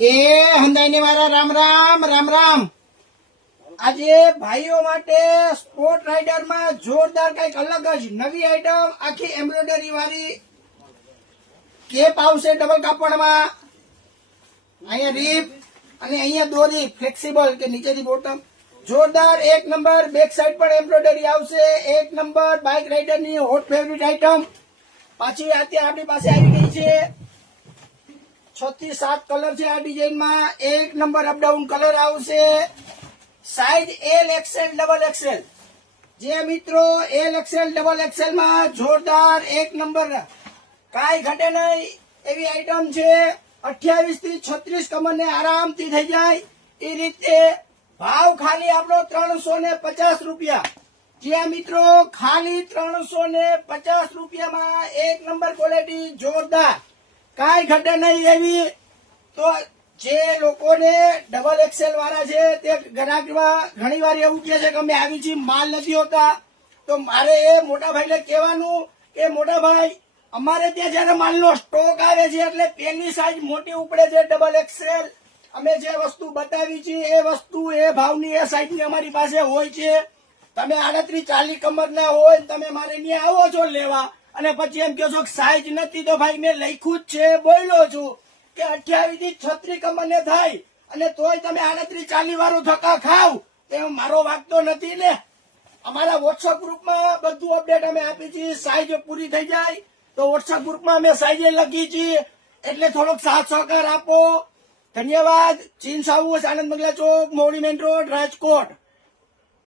એ હંદાઈને મારા રામ રામ રામ રામ। આજે ભાઈઓ માટે સ્પોર્ટ રાઇડર માં જોરદાર કઈક અલગ જ નવી આઈટમ આખી એમ્બ્રોઇડરી વાળી કેપ આવશે ડબલ કાપડમાં। અહીંયા રીપ અને અહીંયા દોરી ફ્લેક્સિબલ કે નીચેથી બોટમ જોરદાર એક નંબર। બેક સાઈડ પણ એમ્બ્રોઇડરી આવશે એક નંબર। બાઇક રાઇડર ની હોટ ફેવરિટ આઈટમ પાછી અત્યારે આપણી પાસે આવી ગઈ છે। 6 થી 7 કલર છે આ ડિઝાઇન માં। એક નંબર અપડાઉન કલર આવશે। Size L XL double XL. જે મિત્રો એલ એક્સએલ ડબલ એક્સએલ માં જોરદાર એક નંબર કાંઈ ઘટે નહીં એવી આઈટમ છે। 28 થી 36 કમર ને આરામથી થઈ જાય એ રીતે। ભાવ ખાલી આપણો 350 રૂપિયા। જ્યાં મિત્રો ખાલી 350 રૂપિયામાં એક નંબર ક્વોલિટી જોરદાર કાંઈ ઘટે નહીં એવી। તો જે લોકોને ડબલ એક્સેલ વાળા છે તે ગ્રાહકમાં ઘણી વાર એવું કહે છે કે અમે આવી છીએ માલ નથી હોતા, તો મારે એ મોટા ભાઈને કહેવાનું કે મોટા ભાઈ અમારે ત્યાં જયારે માલનો સ્ટોક આવે છે એટલે પેલી સાઈઝ મોટી ઉપડે છે ડબલ એક્સેલ। અમે જે વસ્તુ બતાવી છે એ વસ્તુ એ ભાવની એ સાઈઝની અમારી પાસે હોય છે। તમે 38-40 કમરના હોય તમે મારે ત્યાં આવો છો લેવા અને પછી એમ કહો છો કે સાઈઝ નથી, તો ભાઈ મેં લખ્યું જ છે બોલ્યો છું કે 28 થી 36 કમરને થાય અને તોય તમે 38-40 વાળું ધક્કા ખાવ તો મારો વાગ તો નથી ને। અમારા વોટ્સઅપ ગ્રુપમાં બધું અપડેટ અમે આપી છીએ। સાઈઝ પૂરી થઈ જાય તો વોટ્સઅપ ગ્રુપમાં અમે સાઈઝ લખી છીએ, એટલે થોડોક સાથ સહકાર આપો। ધન્યવાદ। ચીન સાઉસ, આનંદ બંગલા ચોક, મોવડી મેઇન રોડ, રાજકોટ।